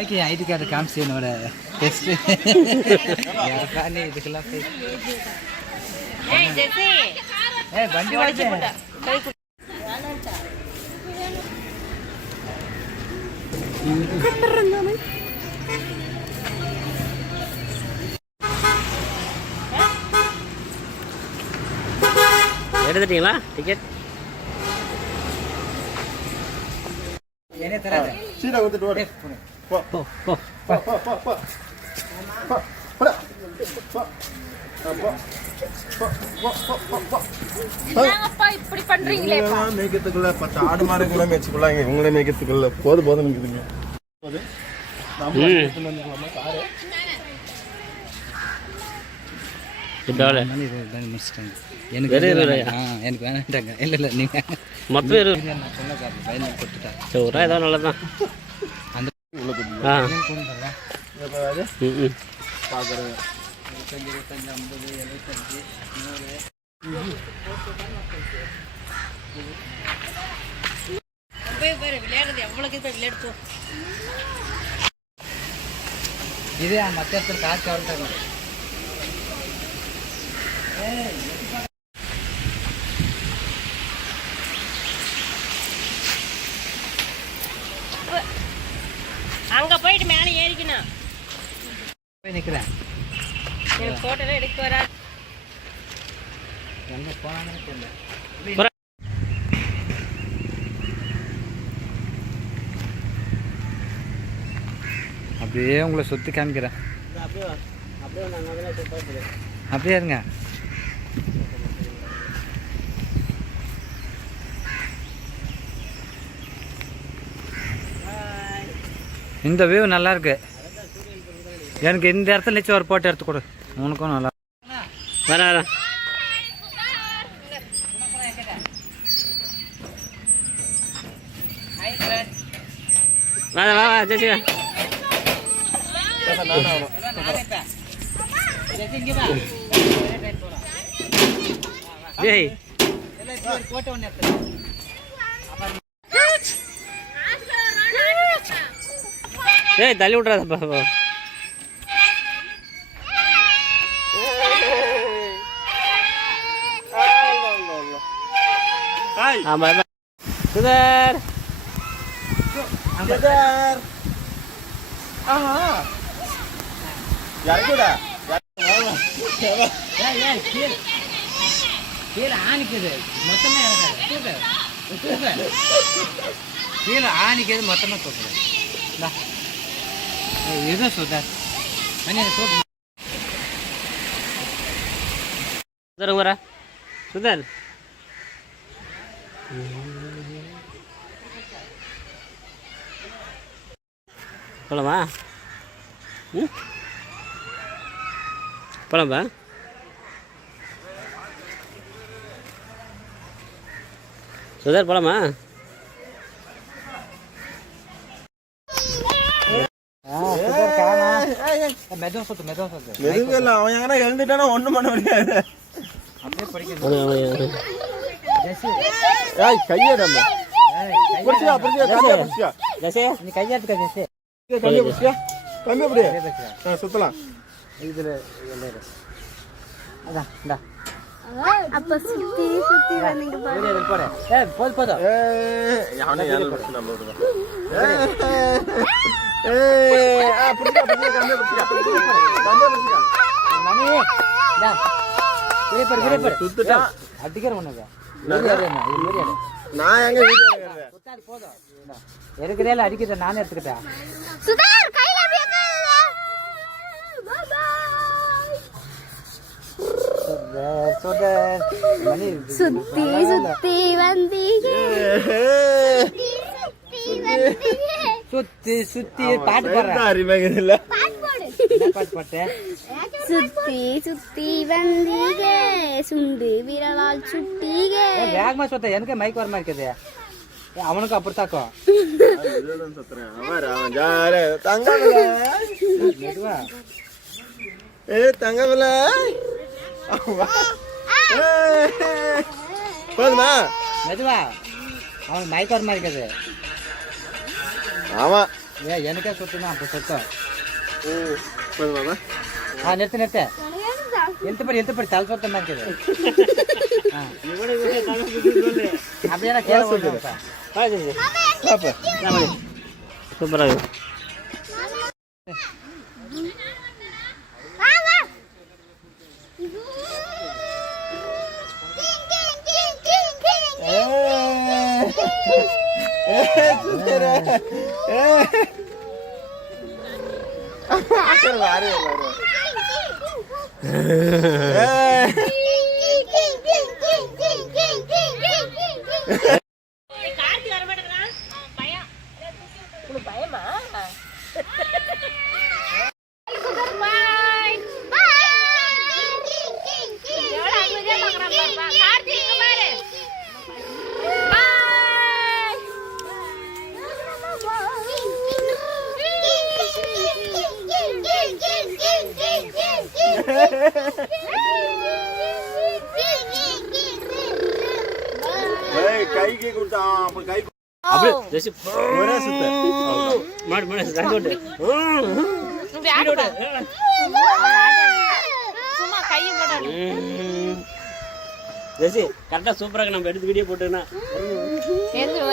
ID card காமிச்சு என்னோட test யாருக்கானே இதுக்கெல்லாம் போய் வண்டி ஓடிச்சு எடுத்துட்டீங்களா டிக்கெட்? என்ன தராத சீடா வந்துட்டு ஓடு. போ போ போ போ போ போ போ. போடா. போ. இப்படி பண்றீங்களே மேய்க்கிறதுக்குள்ள 10 ஆடு மாடு கூட மேய்ச்சிக்கலாங்க. உங்களே மேய்க்கிறதுக்குள்ள போதும் நிக்குதுங்க. எனக்கு வேணாட்டாங்க. இல்லை நீங்க மொத்தம் நான் சொன்ன பயந்து கொடுத்துட்டேன். சரி ஏதோ நல்லதான் அந்த பார்க்குறேன் 25, 50, 75, 100 விளையாடுறது எவ்வளவு விளையாடுச்சோம். இது மற்ற இடத்துல காசு வரட்டாங்க. அங்க போயிட்டு மேலே ஏறிக்கணும். போய் நிற்கிறேன். எனக்கு போட்டோலாம் எடுக்க வராது. எங்கே போனாங்கன்னு தெரியல. அப்படியே உங்களை சுற்றி காமிக்கிறேன். அப்படியே இருங்க. இந்த வியூ நல்லா இருக்கு. எனக்கு இந்த இடத்துல நிச்சயம் ஒரு போட்டோ எடுத்து கொடு. உனக்கும் நல்லா வர வா வா ஜெசி டேய் போட்டோ ஒன்று எடுத்து ஏய் தள்ளி விட்றாதப்பா. ஆமாம் சுதர் சுதர் யாருக்குடா கீழே ஆணிக்குது மொத்தமாக இறக்காது. கீழே ஆணிக்குது மொத்தமாக தூக்குது. இதுதான் சுதர் மணி தூக்கு. சுதர் வர சுதர் போலாமா? ம் போலாம்பா. சுதர் போலாமா? மெதுவில் அவன் எங்கன்னா எழுந்துட்டானா ஒண்ணும் பண்ண முடியாது. கையடா நீ கையாட்டுக்க சுத்தலாம். இதுல அதான் இந்தா அப்ப சுத்தி சுத்தி வந்தீங்க பாரு. போறேன். போதும் அடிக்கிற ஒண்ணுங்க. நான் எங்க போதும் இருக்கிறேன் அடிக்கிறேன். நானே எடுத்துக்கிட்டேன். சுத்தி சுத்தி வந்தீங்க சுத்தி சுத்தி பாட்டு பாடுறேன். பாட்டு பாட்டேன். சுத்தி சுத்தி வந்தீங்க சுண்டு விரலால் சுட்டீங்க. வேகமா சொத்த எனக்கு மைக் வர மாதிரி இருக்குது. அவனுக்கு அப்படித்தாக்கும். தங்கவில போதுமா? மெதுவா அவனுக்கு மைக் வர மாதிரி இருக்குது. ஆமா எனக்கே சுத்தணும் அப்போ சுத்தம் போதுமாமா நிறுத்து எழுத்துப்படி தலை சுத்தம் தான் இருக்குது அப்படியே கேள்வி சொல்லுவேன்ப்பா சூப்பராக கைக்கு கொடுத்தா அப்ப கை அப்படியே ஜெசி ஒரே சுத்த மாடு சங்கோட்டு சும்மா கையை போடாது ஜெசி கரெக்டாக சூப்பராக நம்ம எடுத்து வீடியோ போட்டுன்னா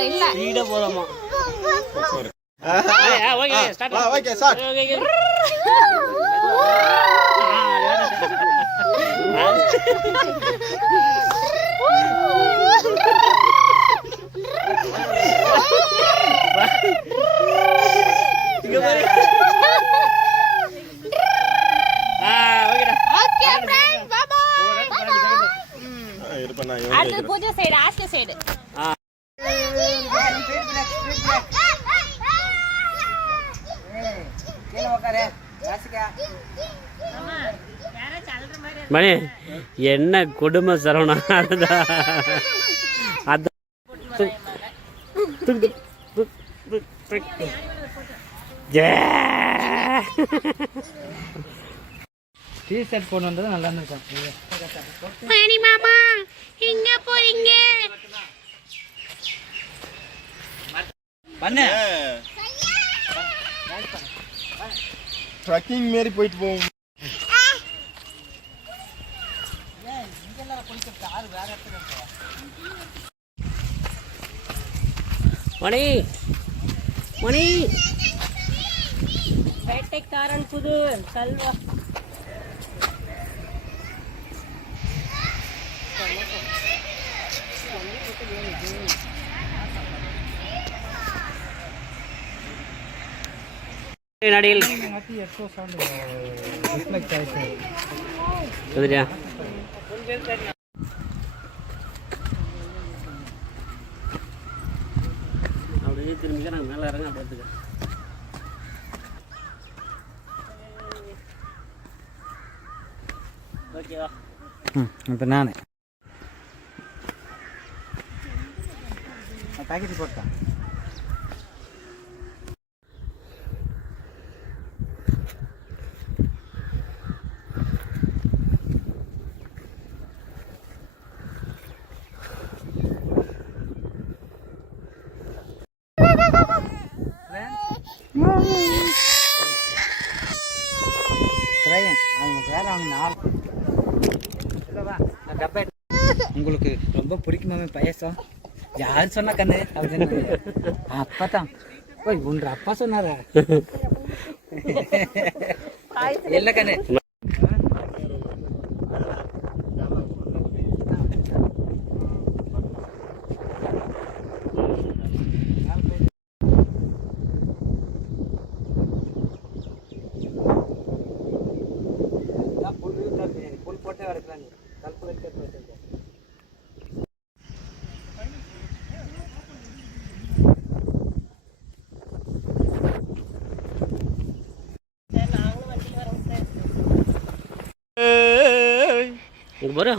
இல்ல ஸ்பீடாக போதாமா ஓகே ஸ்டார்ட் ஓகே ஸ்டார்ட் அடுத்து பூஜை சைடு ஆஸ்ட் சைடு மணி என்ன கொடுமை சரவணா அதான் டிஷர்ட் போட்டு வந்தது நல்லா இருக்கும் மணி மாமா எங்க போறீங்க பண்ணு ட்ரக்கிங் மாரி போயிட்டு போவோம் மணி மணி வேட்டைக்காரன் புது கல்வா நடிகள் எதிரியா அப்படியே திரும்பிக்க நாங்கள் மேலே இறங்க அப்படி எடுத்துக்க ஓகேவா இப்போ நான் பேக்கெட் போட்டேன் உங்களுக்கு ரொம்ப பிடிக்குமாமே பாயசம் யார் சொன்னா கண்ணு அப்படின்னு அப்பா தான் ஓய் உன்ற அப்பா சொன்னாரா இல்ல கண்ணு புல் போட்டே வளர்க்கலாம் நீ கல்பு வைக்க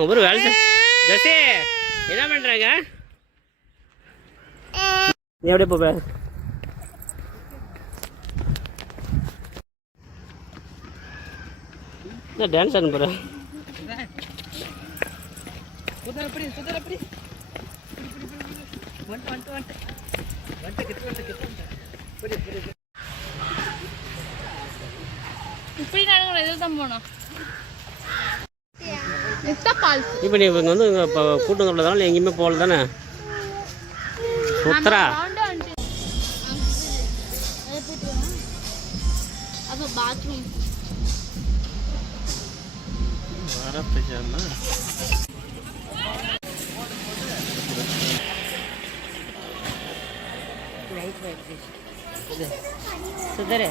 ஒரு வேலை ஜெசி என்ன பண்றாங்க நீ அப்படியே போ டான்ஸ் ஆடும் போற இப்படி நாங்கள் எதில் தான் போனோம். இப்போ நீ இவங்க வந்து இப்போ கூட்டம் உள்ளதால எங்கேயுமே போகல தானே சுத்தரா. அப்போ பாத்ரூம் சுத்தரே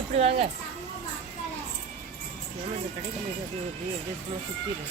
இப்படி வாங்க. இந்த கடைக்கு சுற்றிடு.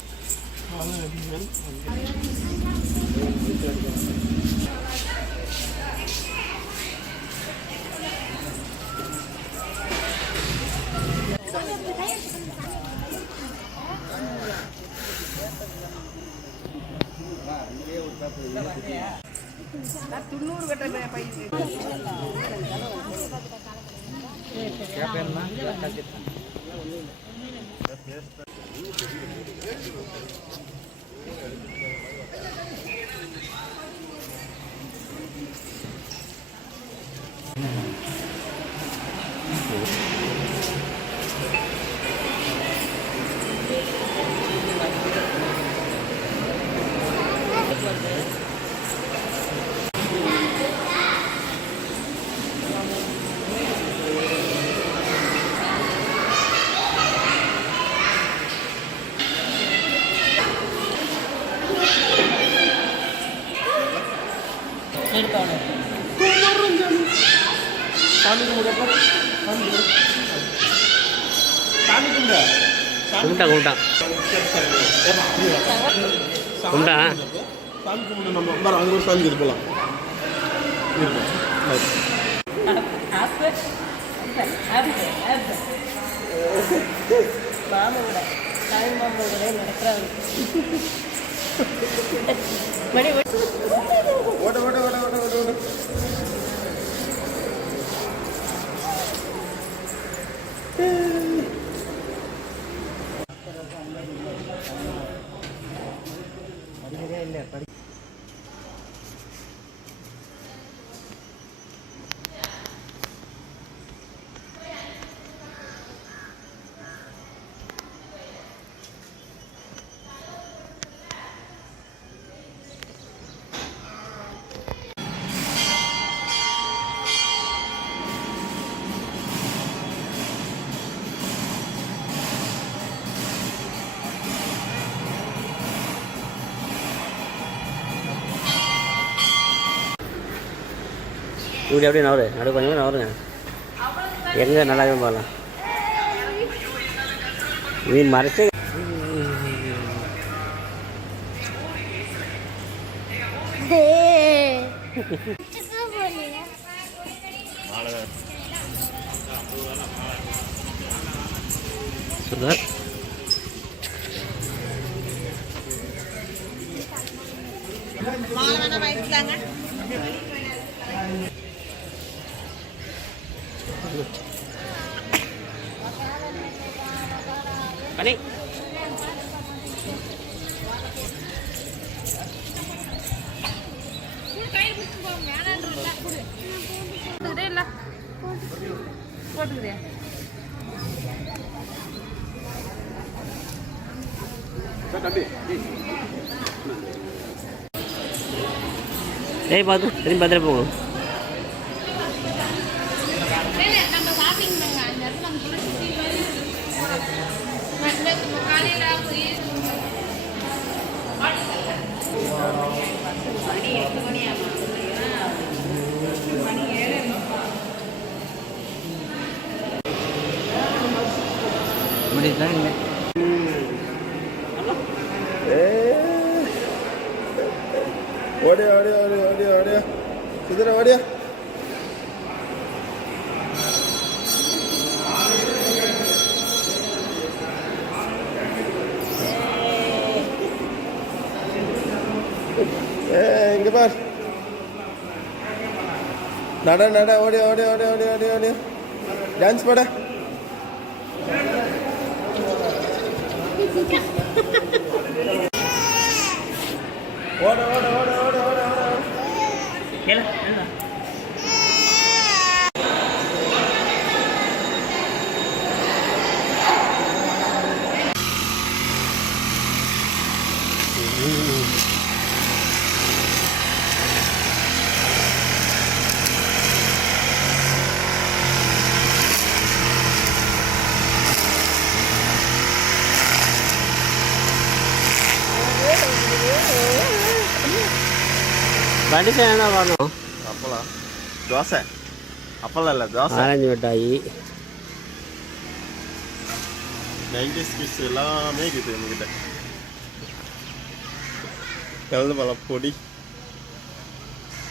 கும்பிட்டா கும்பிட்டா கும்பிட்டா சாமி கும்பிட்டு நம்ம அங்கே ஒரு சாமி இது போகலாம். ஓட ஓட ஓட ஓட ஓட ஓட இப்படி அப்படியே நவரு நடு கொஞ்சம் நவருங்க. எங்கே நல்லாவே போகலாம். நீ மறைச்சு Sudhar Ani. Eh, batu, tadi baterai pun. முடியுதான் இல்லை. ஓடியா ஓடியா ஓடியா ஓடியா ஓடியா சுதரா ஓடியா. இங்க பார் நட நட ஓடியா ஓடியா ஓடியா ஓடியா ஓடியா ஓடியா டான்ஸ் போட. ஓட ஓட ஓட ஓட ஓட ஓட வண்டி என்ன பண்ணணும்? அப்பளம் தோசை. அப்பளம் இல்லை தோசை. ஆரஞ்சு மிட்டாயி 90s கிட்ஸ் எல்லாமே இருக்குது எங்ககிட்ட. எலுமிச்சம்பழம் பொடி,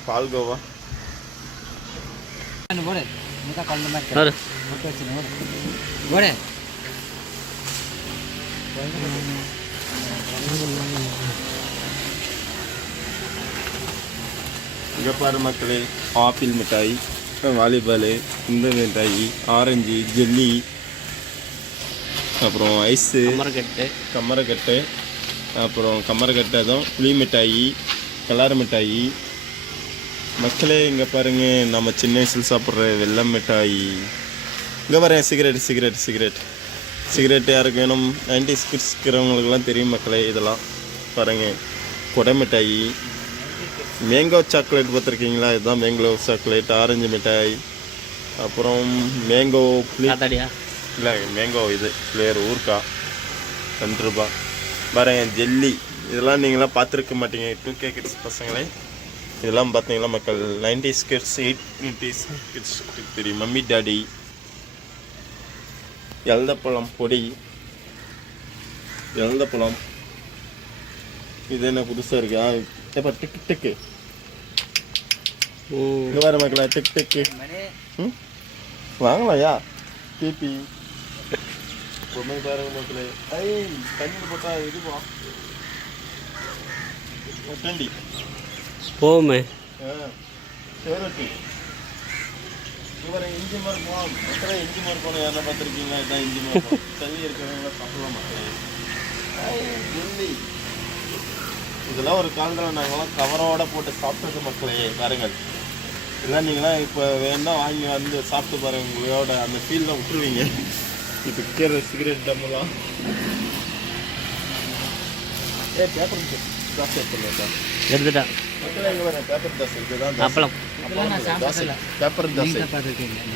பால்கோவா. போடு முட்டை குழந்த மாதிரி ஒரு முட்டை வச்சு போடு. இங்கே பாரு மக்களே, ஆப்பிள் மிட்டாய், வாலிபாலு, இந்த மிட்டாய், ஆரஞ்சு, ஜெல்லி, அப்புறம் ஐஸு, கம்மரக்கட்டு, அப்புறம் கம்மரக்கட்டு, அதுவும் புளி மிட்டாய், கலர் மிட்டாய். மக்களே இங்கே பாருங்க, நம்ம சின்ன வயசில் சாப்பிட்ற வெள்ளம் மிட்டாய். இங்கே பாருங்க, சிகரெட் யாருக்கு வேணும்? 90s கிட்ஸ் இருக்கிறவங்களுக்குலாம் தெரியும் மக்களே. இதெல்லாம் பாருங்கள், கொடை மிட்டாய், மேங்கோ சாக்லேட் பார்த்துருக்கீங்களா? இதுதான் மேங்கோ சாக்லேட். ஆரஞ்சு மிட்டாய், அப்புறம் மேங்கோ இல்லை மேங்கோ இது ஃப்ளேவர் ஊர்க்கா 2 ரூபா. பாருங்க ஜெல்லி, இதெல்லாம் நீங்களாம் பார்த்துருக்க மாட்டீங்க 2K கிட்ஸ் பசங்களே. இதெல்லாம் பார்த்தீங்களா மக்கள், 90s கிட்ஸ் 80s கிட்ஸ் தெரியும். மம்மி டாடி, எலந்தப்பழம் பொடி, எலந்தப்பழம். இது என்ன புதுசாக இருக்கா? எப்போ டிக்கு இங்கே வேறு மக்களா, டிக்கு வாங்கலாம்யா. டிபி பொம்மை பாருங்க மக்களே. தண்ணி போட்டால் இதுவா ஒட்டண்டி போமே. சேரட்டி இவரை இஞ்சி மாதிரி போகலாம். மக்களே இஞ்சி மாதிரி போனோம். யாரெல்லாம் பார்த்துருக்கீங்களா? இதான் இஞ்சி மாதிரி போகணும். சளி இருக்கிறவங்கள சாப்பிடலாம் மக்களே. ஜெல்லி இதெல்லாம் ஒரு காலத்தில் நாங்களாம் கவரோட போட்டு சாப்பிட்டது மக்களே. பாருங்கள், இதெல்லாம் நீங்களாம் இப்போ வேணால் வாங்கி வந்து சாப்பிட்டு பாருங்கள். உங்களோட அந்த ஃபீலில் விட்டுருவீங்க. இப்போ விற்கிற சிகரெட் டம்மெல்லாம் பேப்பர் தோசை எடுத்துட்டேன் மக்களே. இங்கே வரேன் பேப்பர் தோசை. இதுதான் அப்பளம். தோசை, பேப்பர் தோசை.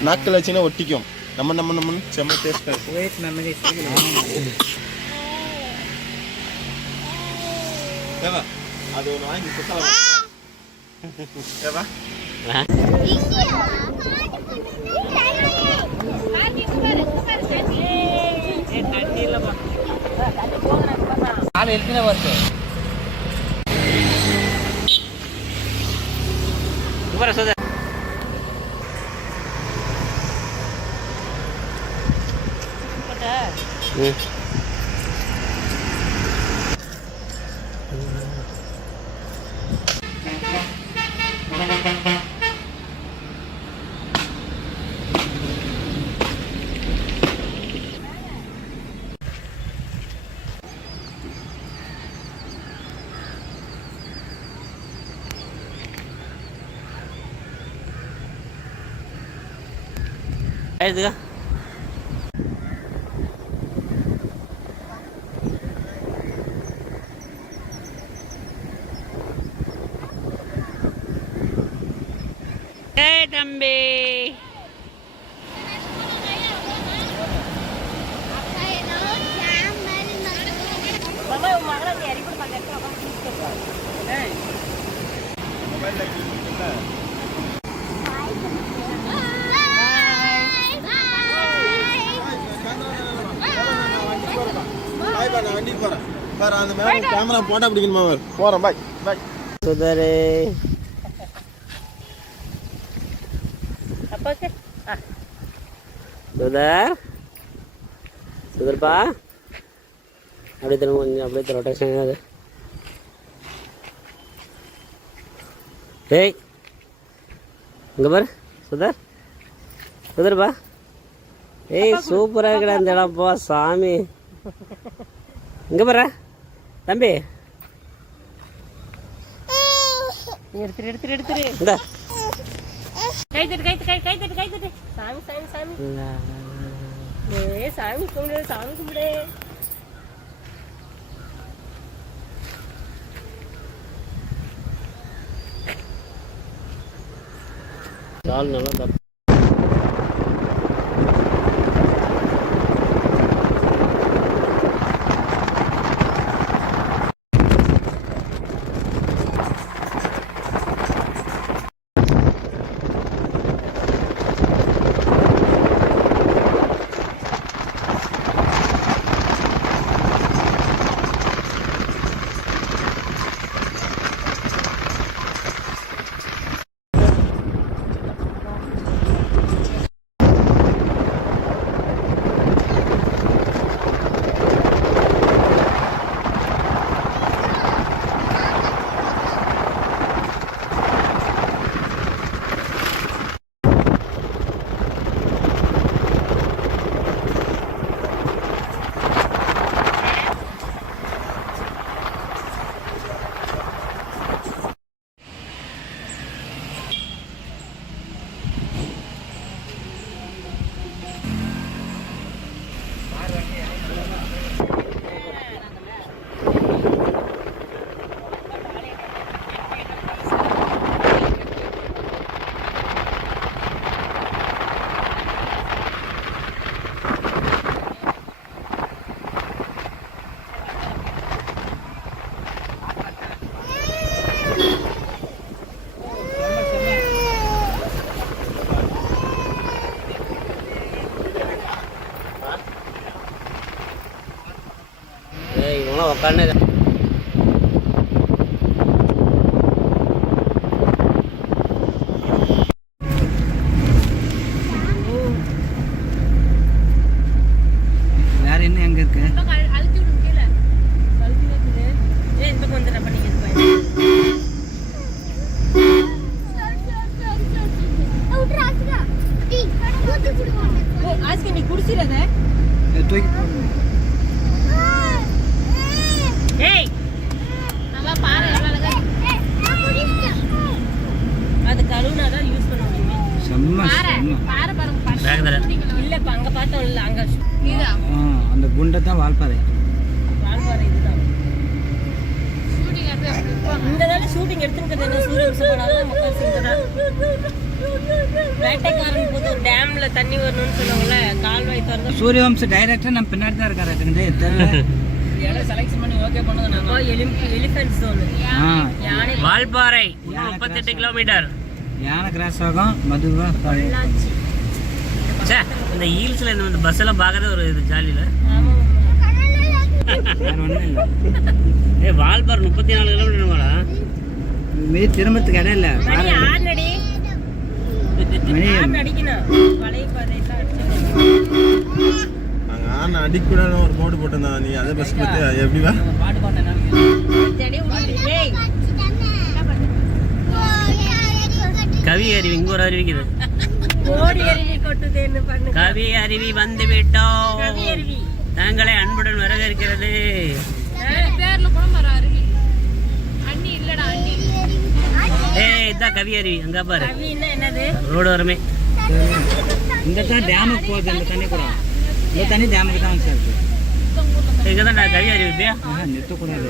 நாக்கில் வச்சுன்னா ஒட்டிக்கும். நம்மன்னு செம்ம டேஸ்ட்டாக இருக்கும். ஏவா அது ஒன்று வாங்கி குத்தலாம். ஏவா ஆள் எடுத்துனே வருது. எடுத்துக்க. தம்பி நான் வண்டி போகிறேன் பாரு. அந்த மேலே கேமரா போட்டோ பிடிக்கணுமா? போகிறேன். பாய் பாய். சுதரே சுதர்ப்பா அப்படியே திரும்ப கொஞ்சம் அப்படியே ரொட்டேஷன் ஆகுது. ஏய் இங்கே பாரு சுதர்ப்பா. ஏய் சூப்பராக இருக்கிற அந்த இடம் போ சாமி. இங்கே பாரு தம்பி. எடுத்துரு இந்த கைத்தட்டு சாமி கும்பிடு. கால் நல்லா தப்பு. இவங்களாம் உட்காந்து வேற என்ன எங்க இருக்கு? தூக்கி போடு. அது கழுவுனாதான் யூஸ் பண்ண முடியுமே. செம்ம இல்லப்பா அங்க பார்த்தோம் இல்ல அங்க அந்த குண்டை தான் வால்பாறை. வாழ்வாரை இதுதான். இந்த நாள் ஷூட்டிங் எடுத்துக்கிறது என்ன சூரிய உற்சவம் மக்கள் சேர்ந்ததா வேட்டைக்காரன் போது ஒரு டேம்ல தண்ணி வரணும்னு சொன்னாங்கல்ல கால்வாய் திறந்து சூரியவம்ச டைரக்டர் நம்ம பின்னாடி தான் இருக்காரு. செலக்ஷன் பண்ணி ஓகே பண்ணது நாங்க எலிஃபென்ட் ஜோன் யானை வால்பாறை 38 கிலோமீட்டர் யானை கிராஸ் ஆகும் மதுவா இந்த ஹீல்ஸ்ல இந்த பஸ் எல்லாம் பாக்குறது ஒரு இது ஜாலியில வேற ஒண்ணும் இல்ல. வால்பாறை 34 கிலோமீட்டர் மீதி திரும்பத்துக்கு இடம் இல்ல. நான் அடிக்கூடாது ஒரு போர்டு போட்டிருந்தான். நீ அதே பஸ் பத்தி எப்படிவா கவி அருவி இங்க ஒரு அருவிக்குது. கவி அருவி வந்து விட்டோம். தங்களை அன்புடன் வரவேற்கிறது. இதான் கவி அருவி. அங்க பாரு ரோடு வரமே. இந்த தான் டேமுக்கு போகுது. இந்த தண்ணி கூட இந்த தண்ணி டேமுக்கு தான் சார். இங்கதான் கவி அருவி நிறுத்தக்கூடாது.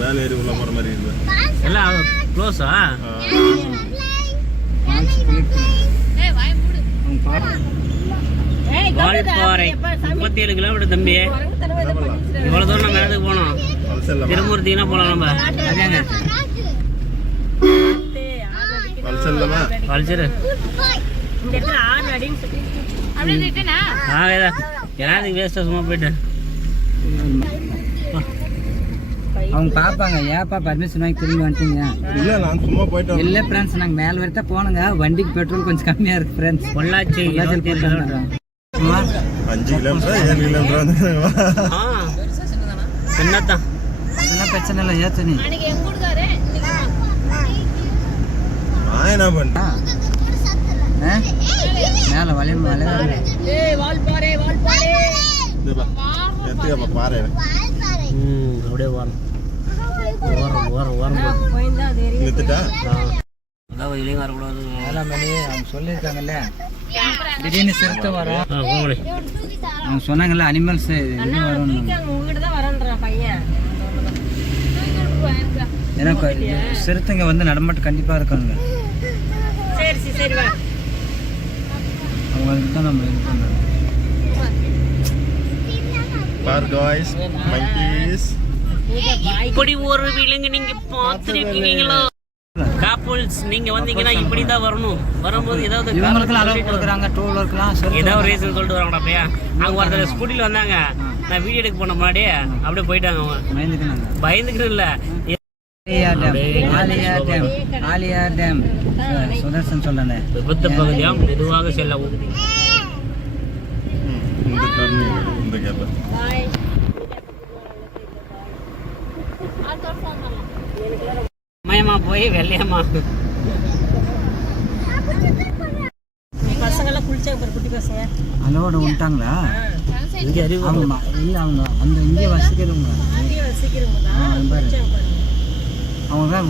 மேலே ஏறி உள்ள போற மாதிரி இருக்கு. எல்லாம் க்ளோஸா? வால்பாறை 37 கிலோமீட்டர் தம்பி. இவ்வளவு தூரம் நம்ம இடத்துக்கு போனோம். திருமூர்த்தினா போலாம் நம்ம. வேஸ்டா சும்மா போயிட்டு அவங்க பாப்பாங்க. ஏப்பா பர்மிஷன் வாங்கி திரும்பி வந்துட்டீங்க? இல்ல நான் சும்மா போயிட்டேன். இல்ல ஃப்ரெண்ட்ஸ் நாங்க மேல வரைக்கும் போனோங்க. வண்டிக்கு பெட்ரோல் கொஞ்சம் கம்மியா இருக்கு ஃப்ரெண்ட்ஸ். பொள்ளாச்சி 5 கிலோமீட்டர் 7 கிலோமீட்டர் வந்து சின்னதான். அதெல்லாம் பிரச்சனை இல்லை. ஏத்து நீ நான் என்ன பண்ண மேல வளையம் பாரு. அப்படியே ஓரம் ஓரம் ஓரம் ஓரம் வரக்கூடாது. அவங்க சொல்லியிருக்காங்கல்ல திடீர்னு சிறுத்தை வரும். அவங்க சொன்னாங்கல்ல அனிமல்ஸ் வரும். ஏன்னா சிறுத்தைங்க வந்து நடமாட்டம் கண்டிப்பா இருக்காங்க. போயிடுச்சு. சரி வா. அவங்களுக்கு தான் நம்ம இது பண்ணோம். பார் காய்ஸ், monkeys. இப்படி ஒரு விலங்கு நீங்க பார்த்துருக்கீங்களா? காப்புல்ஸ் நீங்க வந்தீங்கன்னா இப்படிதான் வரணும். வரும்போது ஏதாவது இவங்களுக்குலாம் அளவு கொடுக்குறாங்க, டூ வீலருக்குலாம் ஏதாவது ஒரு ரீசன் சொல்லிட்டு வராங்கடா பையா. அவங்க ஒருத்தர் ஸ்கூட்டில வந்தாங்க, நான் வீடியோ எடுக்க போன முன்னாடி அப்படியே போயிட்டாங்க. அவங்க பயந்துக்கிட்டு இல்ல. ஆலியா டேம் சுதர்சன் சொல்றேன். விபத்து பகுதியாம் மெதுவாக செல்லவும். இந்த கண்ணு இந்த கேரளா. மயமா போய் வெள்ளையம்மா பசங்கெல்லாம் குளிச்சாங்க. குட்டி பசங்க அதோட விட்டாங்களா? இங்கே அறிவு அவங்க இல்லை, அவங்க அந்த இங்கே வசிக்கிறவங்க அவங்க தான்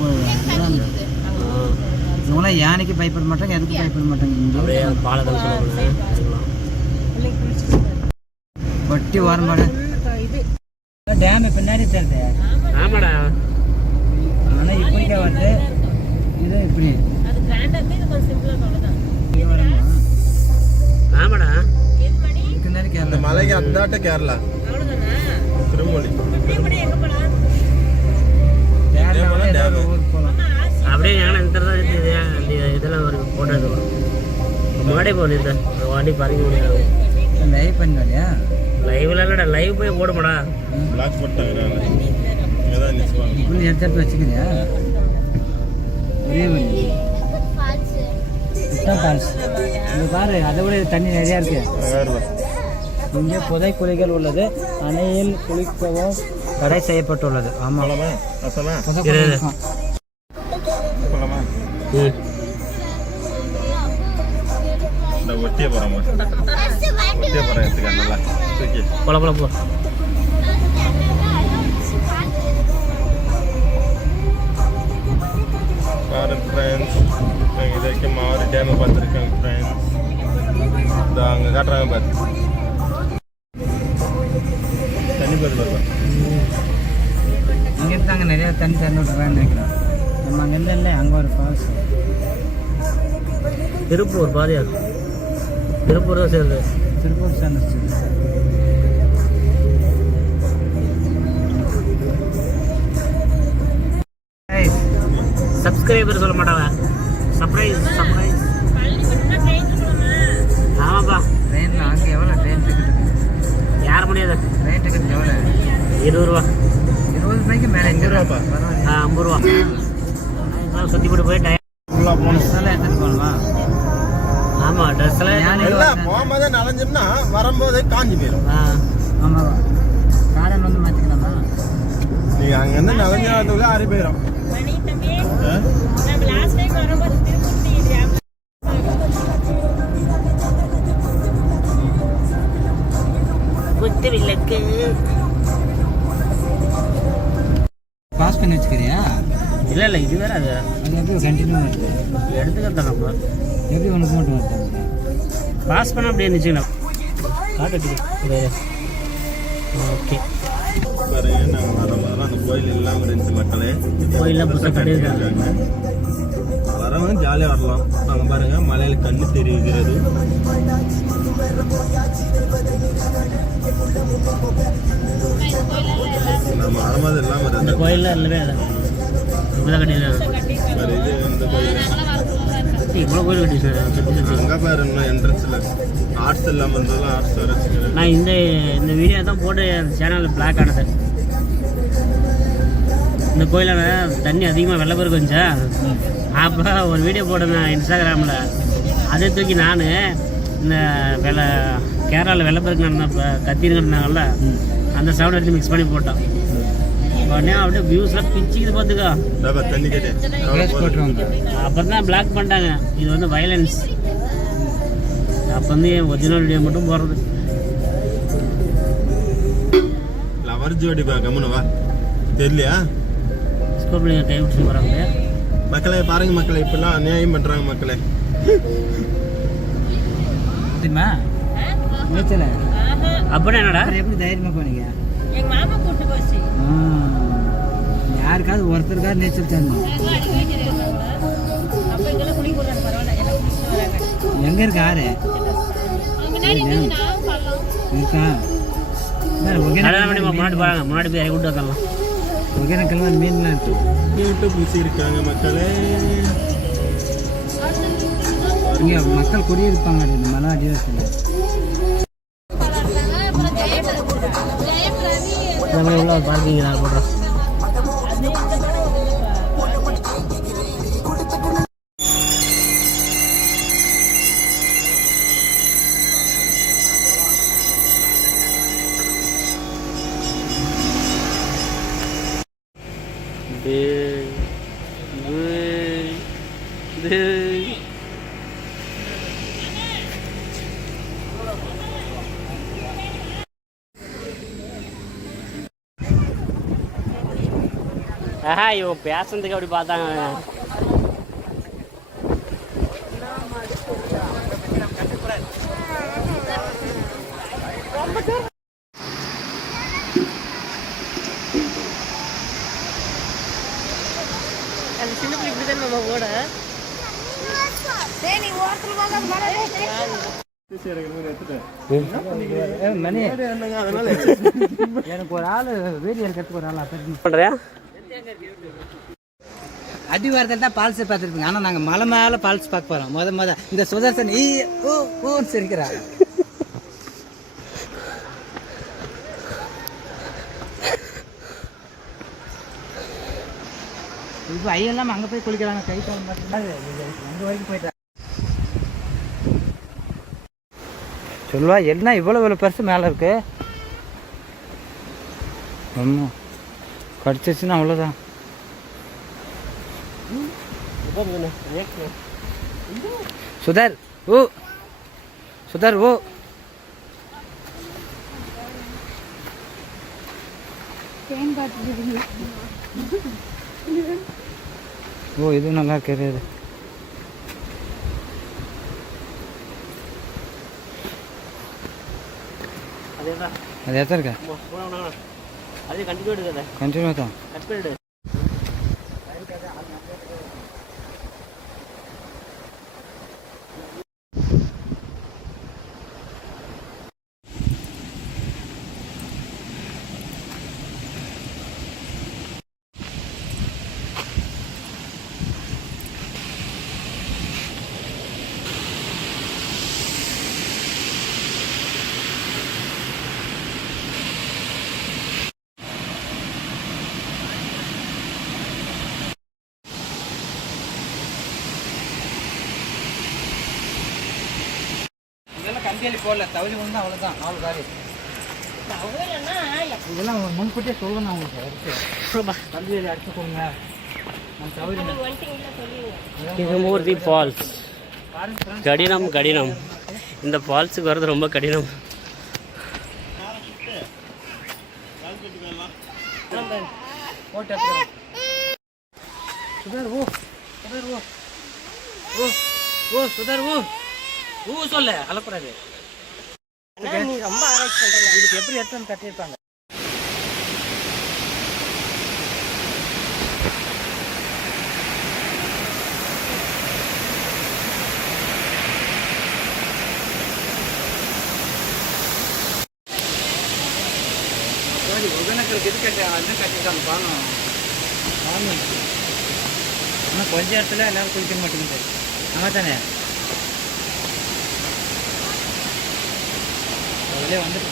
இவங்களாம் யானைக்கு பயப்பட மாட்டாங்க, எதுக்கு பயப்பட மாட்டாங்க. அப்படியே பாலத்தில் ஒட்டி ஓரம்பாடு டேம் பின்னாடி தருது. ஆமாடா. ஆனால் இப்படிக்கா வருது, இது இப்படி ஆமாடா. பின்னாடி இந்த கேரளா. மலைக்கு அந்தாட்ட கேரளா, திருமொழி. அப்படியே ஞானம் இதெல்லாம் ஒரு போட்டோ எடுக்கலாம். முன்னாடி போனது வாடி பாருங்க முடியாது. லைவ் பண்ணுவாரியா? லைவ்ல இல்லடா, லைவ் போய் போடுமாடா. பிளாக் போட்டாங்க. இங்கதான் நிற்பாங்க. இப்படி எடுத்து வச்சுக்கிறியா? ஒரே வழி ஃபால்ஸ். இங்கே பாரு, அதை விட தண்ணி நிறையா இருக்கு. இங்கே புதை குழிகள் உள்ளது. அணையில் குளிக்கவும் தடை செய்யப்பட்டுள்ளது. ஆமாம், இந்த ஒட்டிய போறோம், ஒட்டிய போறோம் எடுத்துக்க. நல்லா தூக்கி போல போல போ. பாரு ஃப்ரெண்ட்ஸ், நாங்கள் இது வரைக்கும் மாறு டேமை பார்த்துருக்கோங்க ஃப்ரெண்ட்ஸ். இந்த அங்கே காட்டுறாங்க பாரு, தண்ணி பாரு பாரு. இங்கே இருந்தாங்க நிறையா தண்ணி திறந்து விட்டுருவான்னு நினைக்கிறேன். நம்ம அங்கே இல்லை, அங்கே ஒரு ஃபால்ஸ். திருப்பூர் பாதியா, திருப்பூர் தான் சேர்ந்து. திருப்பூர் சேர்ந்துச்சு. சப்ஸ்கிரைபர் சொல்ல மாட்டாங்க. Surprise surprise. ஆமாப்பா. ட்ரெயினில் அங்கே எவ்வளோ ட்ரெயின் டிக்கெட்? யார முடியாது. ட்ரெயின் டிக்கெட் எவ்வளோ? 20 ரூபா. 20 ரூபாய்க்கு மேலே. 5 ரூபாப்பா. 50 ரூபா. சுற்றி போட்டு போய் ஃபுல்லாக போகணும். ட்ரெஸ்ஸெல்லாம் எடுத்துகிட்டு போகணுமா? ஆமாம், ட்ரெஸ்ஸெல்லாம் எல்லாம் போகும்போதே நனைஞ்சோம்னா வரும்போதே காஞ்சி போயிடும். ஆமாம், காரன் வந்து மாற்றிக்கலாமா? நீங்கள் அங்கேருந்து நனைஞ்சதுக்குள்ளே ஆறி போயிடும். குத்து விளக்கு பாஸ் பண்ணி வச்சுக்கிறியா? இல்லை இல்லை, இது வேற. அது அது எப்படி கண்டினியூ வருது? எடுத்துக்கிட்டோம் நம்ம. எப்படி உனக்கு மட்டும் வருது? பாஸ் பண்ண அப்படியே இருந்துச்சுங்களா? காட்டு. ஓகே. பாருங்க, நாங்கள் வரும்போதெல்லாம் அந்த கோயில் இல்லாமல் இருந்துச்சு மக்களே. கோயிலெலாம் புதுசாக கட்டியிருக்காங்க. வரவங்க ஜாலியாக வரலாம். நாங்கள் பாருங்க, மலையில் கண்ணு தெரிகிறது. நம்ம வரும்போது இல்லாமல் இந்த இருந்தது. கோயிலில் இல்லவே இல்லை, இப்போதான் கட்டியிருக்காங்க. பாரு, இது இந்த கோயில். இவ்வளோ கோயில் கட்டியிருக்காங்க. அங்கே பாரு, இன்னும் என்ட்ரன்ஸில் ஆர்ட்ஸ் இல்லாமல் இருந்ததெல்லாம் ஆர்ட்ஸ் வரைச்சு. நான் இந்த வீடியோ தான் போட்டு சேனலில் பிளாக் ஆனது. இந்த கோயிலில் தண்ணி அதிகமாக வெள்ளப்பெருக்கு வந்துச்சா, அப்போ ஒரு வீடியோ போட்டிருந்தேன் இன்ஸ்டாகிராமில். அதை தூக்கி நான் இந்த கேரளாவில் வெள்ளப்பெருக்கு நடந்தப்போ கத்தின்னு இருந்தாங்கல்ல, அந்த சவுண்ட் எடுத்து மிக்ஸ் பண்ணி போட்டோம். உடனே அப்படியே வியூஸ்லாம் பிச்சுக்குது பார்த்துக்கோ. தண்ணி கேட்டு போட்டுருவாங்க. அப்புறம் தான் பிளாக் பண்ணிட்டாங்க. இது வந்து வயலன்ஸ். அப்போ வந்து ஒரிஜினல் வீடியோ மட்டும் போடுறது. லவர் ஜோடி கம்முனவா தெரியலையா? ஸ்கோப்ல கை பிடிச்சி போகிறாங்க. மக்களே பாருங்க மக்களே, இப்பெல்லாம் அநியாயம் பண்ணுறாங்க மக்களே. தெரியுமா நீச்சல்? அப்படின்னா என்னடா? எப்படி தைரியமாக போனீங்க? எங்க மாமா கூட்டு போச்சு. யாருக்காவது ஒருத்தருக்காவது நீச்சல் தரணும். அப்ப இங்கெல்லாம் குடி போடுறாங்க. பரவாயில்ல. எங்கே இருக்கு ஆறு இருக்கா முன்னாடி போகிறாங்க, முன்னாடி போய் இறக்கி விட்டு வந்துடலாம். ஒகேனக்கல் மீன்லாம் இருக்கு. விட்டு பூசியிருக்காங்க மக்களே. இங்கே மக்கள் குடியிருப்பாங்க இந்த மலை அடிவாரத்தில். உள்ள பார்க்கிங் நான் போடுறோம். இவன் பேசுறதுக்கு அப்படி பார்த்தாங்க. அந்த சின்ன பிள்ளை இப்படிதான் நம்ம கூட மணி எனக்கு ஒரு ஆள் வீடியோ எடுக்கிறதுக்கு ஒரு ஆள் பண்ணுறியா? அடிவாரத்தில் தான் பால்ஸ் பார்த்துருப்பீங்க. ஆனால் நாங்கள் மலை மேலே பால்ஸ் பார்க்க போகிறோம். இந்த சுதர்சன் ஓன்னு சிரிக்கிறா. இப்போ ஐயெல்லாம் அங்கே போய் குளிக்கிறாங்க. கை கால் மட்டும்தான் அங்கே வரைக்கும் போயிட்டா சொல்லுவா. என்ன இவ்வளோ பெருசு மேலே இருக்கு. ஆமாம் கடிச்சிச்சுன்னா அவ்வளோதான். சுதர் ஓ சுதர் ஓ ஓ இது நல்லா இருக்கிறது. அது எத்தனை இருக்கா? அதே கண்டினியூ எடுக்காத. கண்டினியூ தான். கட் பண்ணிடு. கம்பியலி போடல, தவறி வந்து அவ்வளோதான். அவ்வளோ காரி இதெல்லாம் முன்கூட்டியே சொல்லணும் அவங்களுக்கு. கம்பியலி அடிச்சு கொடுங்க. நம்ம தவறி திருமூர்த்தி ஃபால்ஸ் கடினம். இந்த ஃபால்ஸுக்கு வர்றது ரொம்ப கடினம். சுதர் ஓ சுதர் ஓ ஓ ஓ சுதர் ஓ ஊ சொல்ல அழக்கூடாது. நீ ரொம்ப ஆராய்ச்சி பண்றீங்க. இதுக்கு எப்படி எடுத்து கட்டியிருப்பாங்க. ஒகேனக்கல் இது கட்டியிருக்காங்க பாருங்க. ஆனால் கொஞ்ச இடத்துல எல்லாரும் குளிக்க மாட்டேங்குது. ஆமாம் தானே அதிலே வந்துட்டு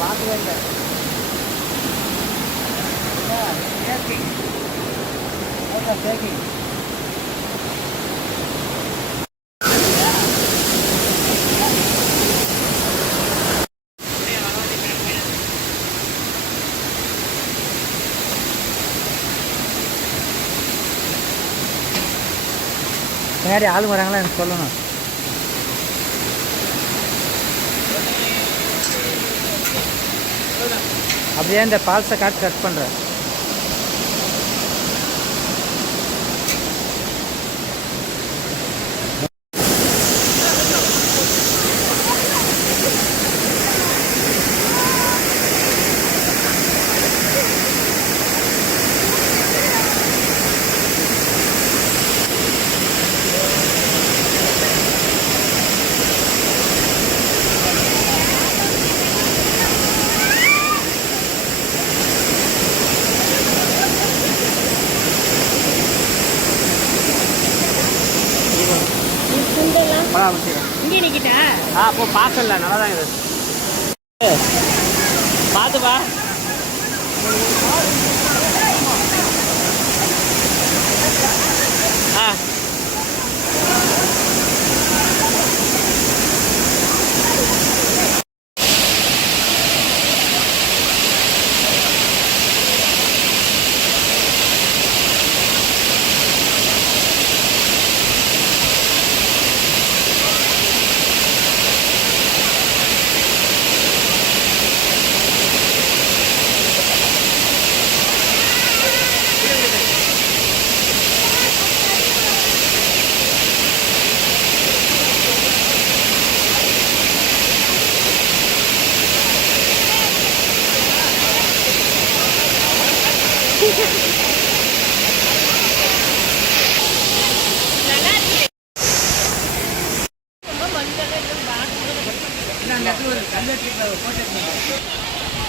பார்க்கவே இல்லை. பின்னாடி ஆள் வராங்களா எனக்கு சொல்லணும். அப்படியே இந்த பால்ஸை காட்டு கட் பண்ணுறேன். முடிச்சிடும். இங்கே நிற்கிட்டா அப்போ பார்க்கல நல்லா தான் இது. பார்த்துப்பா. ஆ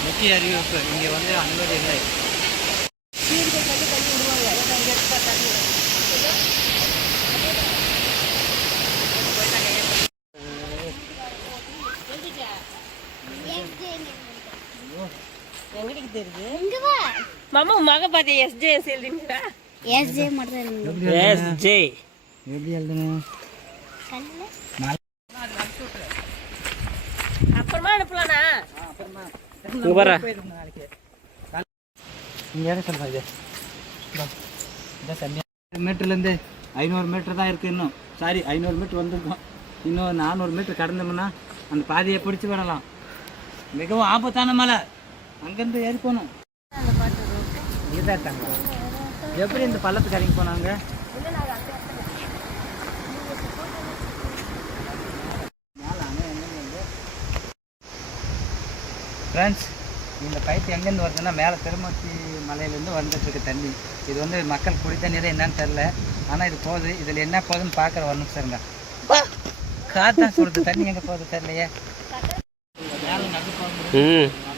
முக்கிய அறிவிப்பு, இங்கே வந்து அனுமதி இல்லை. எங்கடிக்கு தெரியுது இங்க வா. மாமா மக பார்த்து எஸ்ஜே எழுதிட்டா. எஸ்ஜே மட்டும் எழுதுங்க. எஸ்ஜே எப்படி எழுதணும்? கல்லுல அப்புறமா அனுப்பலானா? இங்க பாரு. இங்கே யாரும் சொல்லுங்க இது. மீட்டர்லேருந்து 500 மீட்டர் தான் இருக்குது இன்னும். சாரி, 500 மீட்டர் வந்திருக்கோம். இன்னும் 400 மீட்டர் கடந்தோம்னா அந்த பாதையை பிடிச்சி விடலாம். மிகவும் ஆபத்தான மலை. அங்கேருந்து ஏறி போகணும். இதுதான் இருக்காங்களா? எப்படி இந்த பள்ளத்துக்கு இறங்கி போனாங்க? ஃப்ரெண்ட்ஸ், இந்த பைப் எங்கேருந்து வருதுன்னா மேலே திருமூர்த்தி மலையிலேருந்து வந்துட்டுருக்கு தண்ணி. இது வந்து மக்கள் குடி தண்ணீர் என்னன்னு தெரில. ஆனால் இது போகுது. இதில் என்ன போகுதுன்னு பார்க்குற வரணும் சாருங்க. காற்று தான் சொல்லுது, தண்ணி எங்கே போகுது தெரியலையே. மேலே நடந்து போகுது.